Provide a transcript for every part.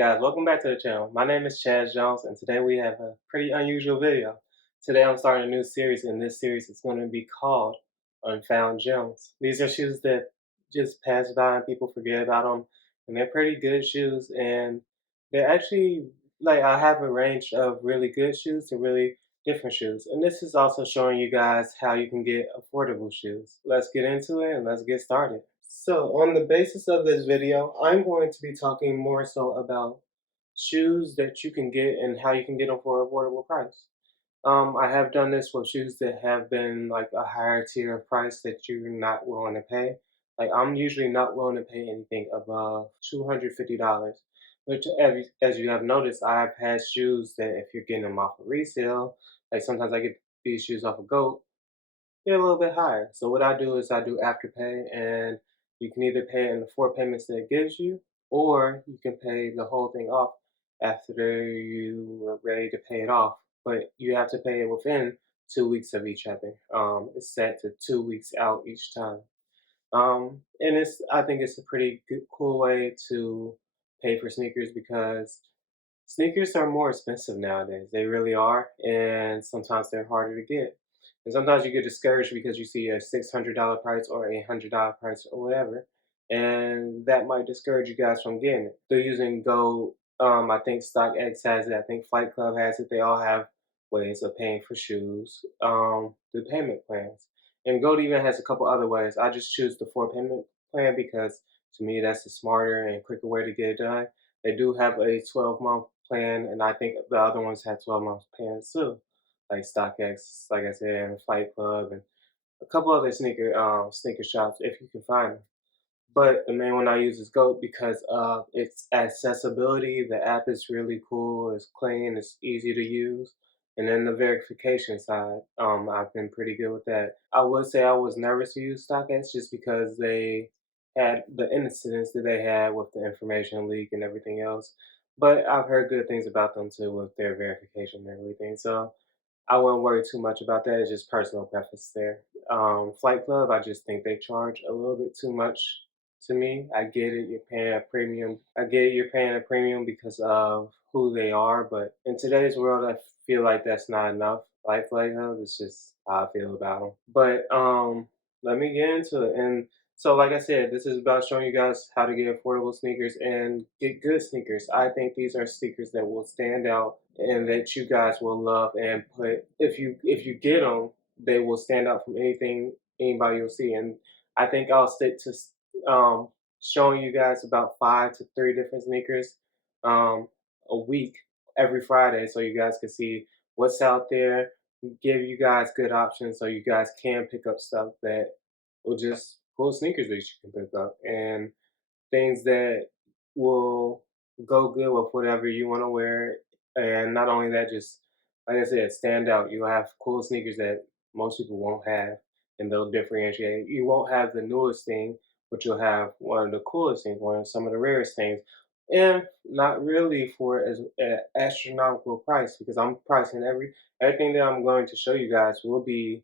Guys, welcome back to the channel. My name is Chad Jones and today we have a pretty unusual video. Today I'm starting a new series and this series is going to be called Unfound Gems. These are shoes that just pass by and people forget about them, and they're pretty good shoes, and they're actually like I have a range of really good shoes to really different shoes, and this is also showing you guys how you can get affordable shoes. Let's get into it and let's get started. So on the basis of this video, I'm going to be talking more so about shoes that you can get and how you can get them for an affordable price. I have done this with shoes that have been like a higher tier of price that you're not willing to pay. Like I'm usually not willing to pay anything above $250. Which, as you have noticed, I've had shoes that if you're getting them off a resale, like sometimes I get these shoes off a GOAT, they're a little bit higher. So what I do is I do afterpay, and you can either pay it in the 4 payments that it gives you, or you can pay the whole thing off after you are ready to pay it off. But you have to pay it within 2 weeks of each other. It's set to 2 weeks out each time. And I think it's a pretty good, cool way to pay for sneakers because sneakers are more expensive nowadays. They really are, and sometimes they're harder to get. And sometimes you get discouraged because you see a $600 price or a $100 price or whatever, and that might discourage you guys from getting it. They're using Go. I think StockX has it. I think Flight Club has it. They all have ways of paying for shoes. The payment plans, and Gold even has a couple other ways. I just choose the 4 payment plan because to me that's the smarter and quicker way to get it done. They do have a 12-month plan, and I think the other ones have 12-month plans too, like StockX, like I said, and Fight Club, and a couple other sneaker shops if you can find them. But the main one I use is GOAT because of its accessibility. The app is really cool, it's clean, it's easy to use. And then the verification side, I've been pretty good with that. I would say I was nervous to use StockX just because they had the incidents that they had with the information leak and everything else. But I've heard good things about them too with their verification and everything. So I wouldn't worry too much about that. It's just personal preference there. Flight Club, I just think they charge a little bit too much to me. I get it, you're paying a premium. I get it, you're paying a premium because of who they are, but in today's world, I feel like that's not enough. Like Flight Club, it's just how I feel about them. But let me get into it. And so, like I said, this is about showing you guys how to get affordable sneakers and get good sneakers. I think these are sneakers that will stand out and that you guys will love and put. If you get them, they will stand out from anything anybody will see. And I think I'll stick to showing you guys about 5 to 3 different sneakers um, a week every Friday, so you guys can see what's out there. Give you guys good options so you guys can pick up stuff that will just cool sneakers that you can pick up and things that will go good with whatever you want to wear. And not only that, just like I said, stand out. You'll have cool sneakers that most people won't have, and they'll differentiate. You won't have the newest thing, but you'll have one of the coolest things, one of some of the rarest things. And not really for as an astronomical price because I'm pricing everything that I'm going to show you guys will be,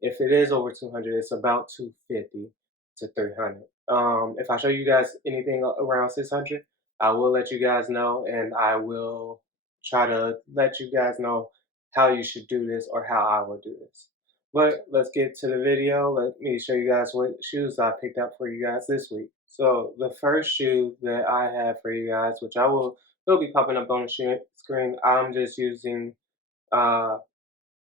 if it is over 200, it's about 250 to 300. If I show you guys anything around 600, I will let you guys know, and I will try to let you guys know how you should do this or how I would do this. But let's get to the video. Let me show you guys what shoes I picked up for you guys this week. So the first shoe that I have for you guys, which will be popping up on the screen. I'm just using uh,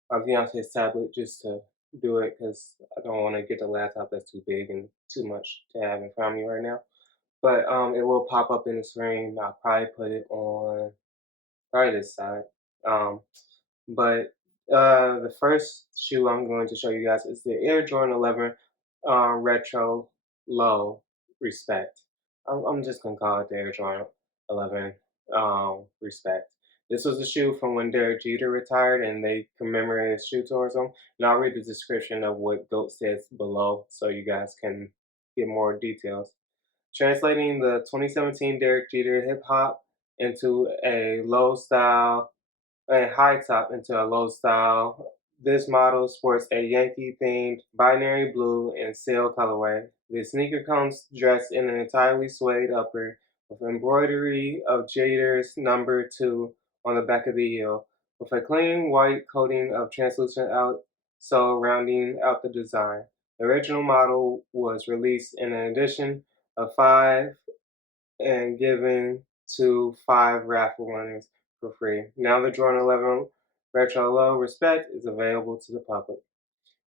my fiance's tablet just to do it because I don't want to get the laptop that's too big and too much to have in front of me right now. But it will pop up in the screen. I'll probably put it on probably this side. Um, but the first shoe I'm going to show you guys is the Air Jordan 11 Retro Low Respect. I'm just gonna call it the Air Jordan 11 Respect. This was a shoe from when Derek Jeter retired, and they commemorated his shoe towards him. And I'll read the description of what GOAT says below, so you guys can get more details. Translating the 2017 Derek Jeter hip hop into a low style a high top into a low style. This model sports a Yankee themed binary blue and sail colorway. The sneaker comes dressed in an entirely suede upper with embroidery of Jader's number 2 on the back of the heel, with a clean white coating of translucent outsole rounding out the design. The original model was released in an edition of 5 and given to 5 raffle winners for free. Now the Jordan 11 Retro Low Respect is available to the public,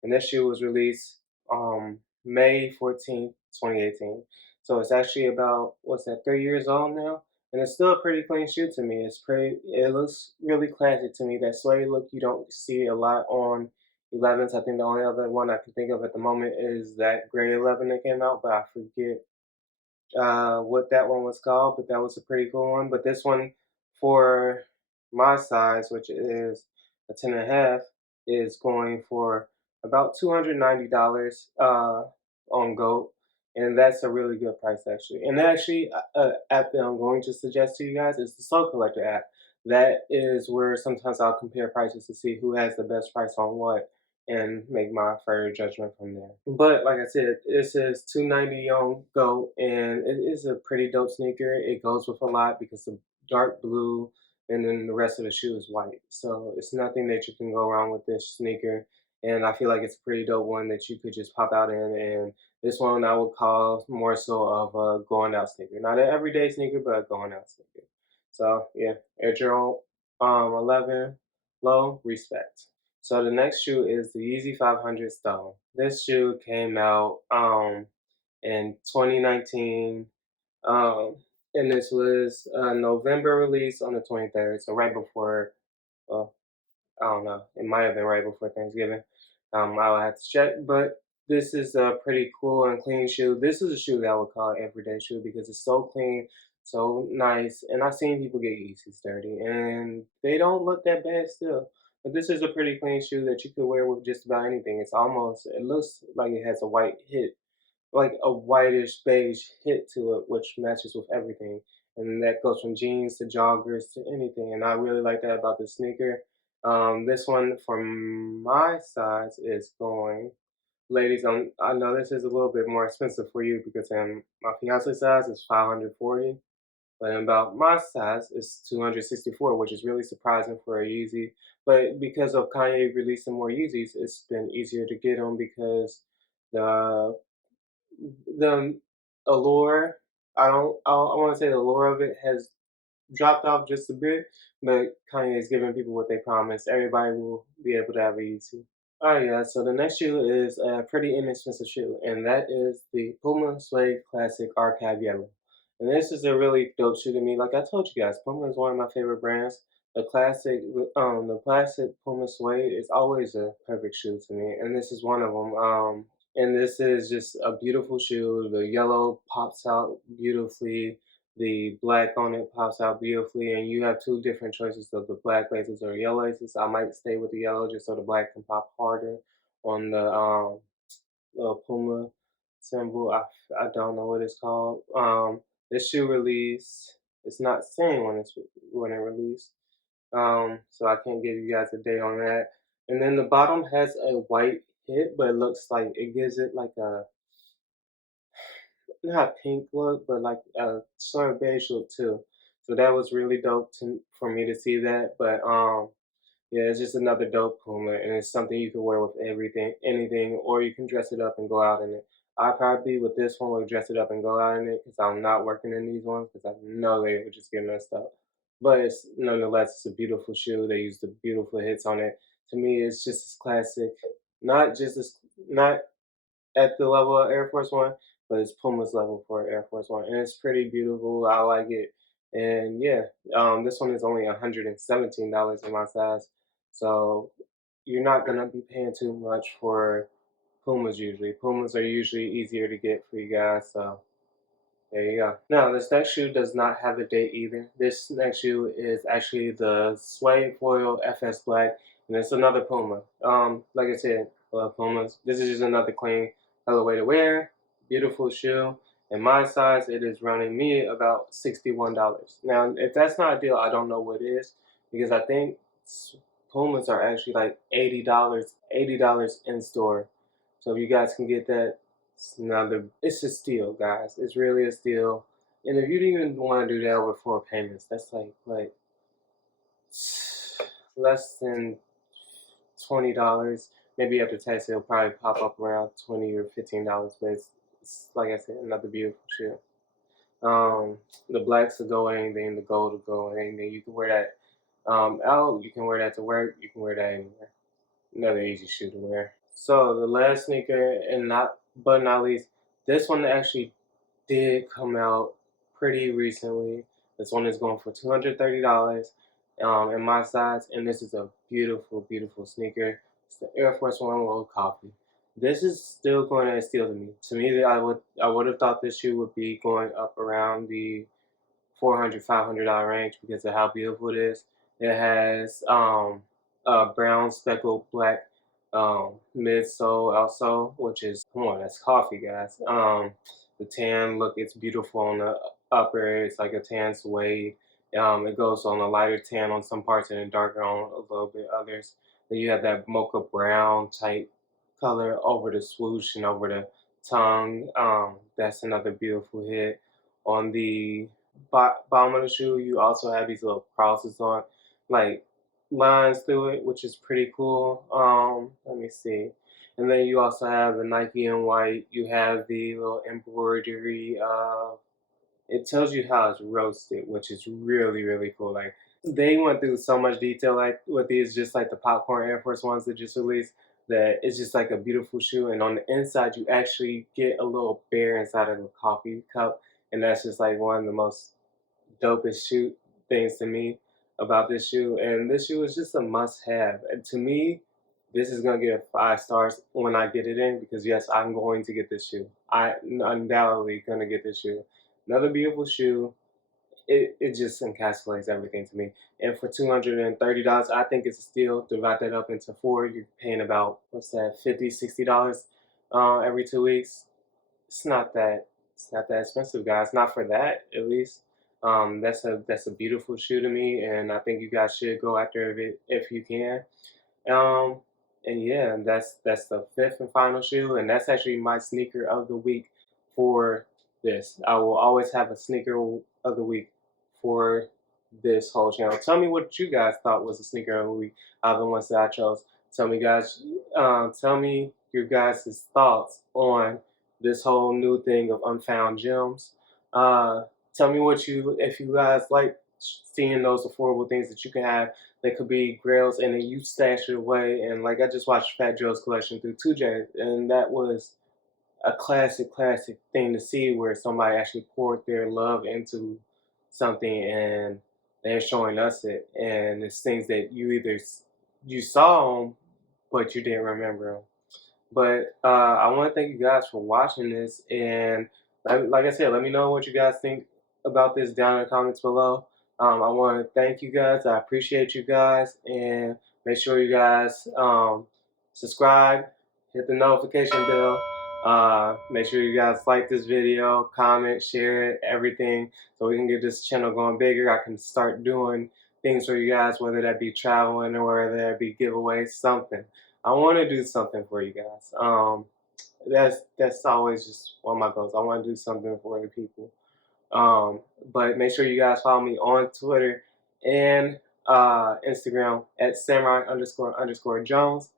and this shoe was released May 14th, 2018. So it's actually about, what's that, 3 years old now, and it's still a pretty clean shoe to me. It's pretty. It looks really classic to me. That suede look you don't see a lot on 11s. I think the only other one I can think of at the moment is that gray 11 that came out, but I forget what that one was called, but that was a pretty cool one. But this one, for my size, which is a 10 and a half, is going for about $290 on GOAT. And that's a really good price, actually. And actually, app that I'm going to suggest to you guys is the Soul Collector app. That is where sometimes I'll compare prices to see who has the best price on what and make my further judgment from there. But like I said, it says 290 on Go, and it is a pretty dope sneaker. It goes with a lot because the dark blue, and then the rest of the shoe is white. So it's nothing that you can go wrong with this sneaker. And I feel like it's a pretty dope one that you could just pop out in. And this one I would call more so of a going out sneaker, not an everyday sneaker, but a going out sneaker. So yeah, Air Jordan 11 Low Respect. So the next shoe is the Yeezy 500 Stone. This shoe came out in 2019, um, and this was a November release on the 23rd, so right before, well, I don't know. It might have been right before Thanksgiving. I'll have to check, but this is a pretty cool and clean shoe. This is a shoe that I would call an everyday shoe because it's so clean, so nice. And I've seen people get Yeezys dirty, and they don't look that bad still. But this is a pretty clean shoe that you could wear with just about anything. It looks like it has a white hit, like a whitish beige hit to it, which matches with everything. And that goes from jeans to joggers to anything. And I really like that about this sneaker. This one from my size is going, ladies. I know this is a little bit more expensive for you because my fiance size is 540, but about my size is 264, which is really surprising for a Yeezy. But because of Kanye releasing more Yeezys, it's been easier to get them because the the allure, I want to say the allure of it has dropped off just a bit, but Kanye is giving people what they promised. Everybody will be able to have a Yeezy. Oh yeah, so the next shoe is a pretty inexpensive shoe, and that is the Puma Suede Classic Archive Yellow. And this is a really dope shoe to me. Like I told you guys, Puma is one of my favorite brands. The classic Puma Suede is always a perfect shoe to me, and this is one of them. And this is just a beautiful shoe. The yellow pops out beautifully. The black on it pops out beautifully, and you have two different choices of the black laces or yellow laces. I might stay with the yellow just so the black can pop harder on the little Puma symbol. I don't know what it's called. This shoe release. It's not saying when it released. So I can't give you guys a date on that. And then the bottom has a white hit, but it looks like it gives it like a, not pink look, but like a sort of beige look too. So that was really dope for me to see that. But yeah, it's just another dope Puma, and it's something you can wear with everything, anything, or you can dress it up and go out in it. I probably with this one would dress it up and go out in it because I'm not working in these ones because I know they would just get messed up. But it's nonetheless, it's a beautiful shoe. They use the beautiful hits on it. To me, it's just as classic, not just as not at the level of Air Force One, but it's Puma's level for Air Force One, and it's pretty beautiful. I like it, and yeah, this one is only $117 in my size, so you're not gonna be paying too much for Pumas usually. Pumas are usually easier to get for you guys, so there you go. Now, this next shoe does not have a date either. This next shoe is actually the Suede Foil FS Black, and it's another Puma. Like I said, I love Pumas. This is just another clean colorway to wear. Beautiful shoe. In my size, it is running me about $61. Now, if that's not a deal, I don't know what is, because I think Pumas are actually like $80 in store. So if you guys can get that, it's a steal, guys. It's really a steal. And if you didn't even want to do that over 4 payments, that's like less than $20. Maybe after tax, it'll probably pop up around $20 or $15. But it's like I said, another beautiful shoe. The blacks will go anything, the gold will go anything. You can wear that out. You can wear that to work. You can wear that anywhere. Another easy shoe to wear. So the last sneaker, and not least, this one actually did come out pretty recently. This one is going for $230 in my size, and this is a beautiful, beautiful sneaker. It's the Air Force One Low Coffee. This is still going to steal to me. To me, I would have thought this shoe would be going up around the $400 $500 range because of how beautiful it is. It has a brown speckled black midsole outsole, which is, come on, that's coffee, guys. The tan look, it's beautiful on the upper. It's like a tan suede. It goes on a lighter tan on some parts and a darker on a little bit others. Then you have that mocha brown type color over the swoosh and over the tongue. That's another beautiful hit. On the bottom of the shoe, you also have these little crosses on, like lines through it, which is pretty cool. Let me see. And then you also have the Nike in white. You have the little embroidery. It tells you how it's roasted, which is really, really cool. Like they went through so much detail, like with these, just like the popcorn Air Force Ones that just released. That it's just like a beautiful shoe, and on the inside you actually get a little bear inside of a coffee cup, and that's just like one of the most dopest shoe things to me about this shoe. And this shoe is just a must-have. And to me, this is gonna get 5 stars when I get it in because yes, I'm going to get this shoe. I undoubtedly gonna get this shoe. Another beautiful shoe. It just encapsulates everything to me. And for $230, I think it's a steal. Divide that up into four, you're paying about what's that, $50 $60 every 2 weeks. It's not that expensive, guys. Not for that, at least. That's a beautiful shoe to me, and I think you guys should go after it if you can. Um, and yeah, that's the fifth and final shoe, and that's actually my sneaker of the week for this. I will always have a sneaker of the week for this whole channel. Tell me what you guys thought was a sneaker of the week out of the ones that I chose. Tell me, guys. Tell me your guys' thoughts on this whole new thing of Unfound Gems. Tell me if you guys like seeing those affordable things that you can have that could be grails and then you stash it away. And like I just watched Fat Joe's collection through 2J, and that was a classic thing to see where somebody actually poured their love into something and they're showing us it. And it's things that you saw them, but you didn't remember them. But I want to thank you guys for watching this, and like I said, let me know what you guys think about this down in the comments below. I want to thank you guys. I appreciate you guys, and make sure you guys subscribe, hit the notification bell. Make sure you guys like this video, comment, share it, everything, so we can get this channel going bigger. I can start doing things for you guys, whether that be traveling or whether that be giveaways, something. I want to do something for you guys. That's always just one of my goals. I want to do something for other people. But make sure you guys follow me on Twitter and Instagram at samurai__Jones.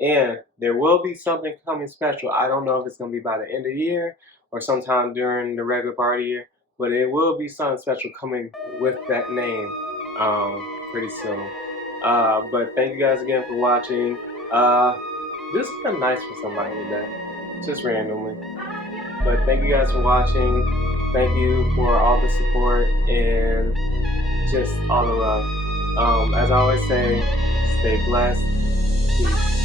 And there will be something coming special. I don't know if it's going to be by the end of the year or sometime during the regular part of the year, but it will be something special coming with that name pretty soon. But thank you guys again for watching. This is kind of nice for somebody today, just randomly. But thank you guys for watching. Thank you for all the support and just all the love. As I always say, stay blessed. Peace.